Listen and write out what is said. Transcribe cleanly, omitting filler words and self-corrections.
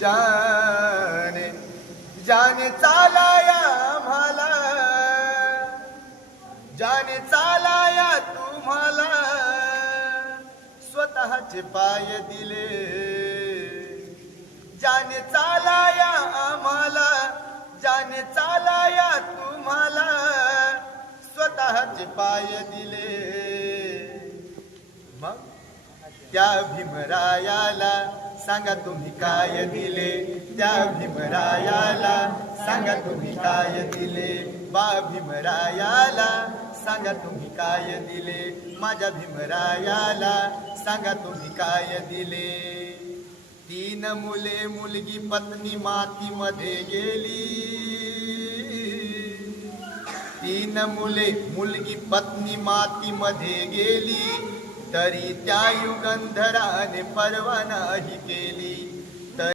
जाने जाने चालाया आम्हाला, जाने चालाया तुम्हाला, स्वतःचे पाय दिले. जाने चालाया आम्हाला, जाने चालाया तुम्हाला, स्वतःचे पाय दिले. मग त्या भीमरायाला सांगा तुम्ही काय दिले, त्या भीमरायाला सांगा तुम्ही काय दिले. बा भीमरायाला सांगा तुम्ही काय दिले, माझ्या भीमरायाला सांगा तुम्ही काय दिले. 3 मुले मुलगी पत्नी मातीमध्ये गेली, 3 मुले मुलगी पत्नी मातीमध्ये गेली, तरी त्या युगंधराने पर्वा नाही केली.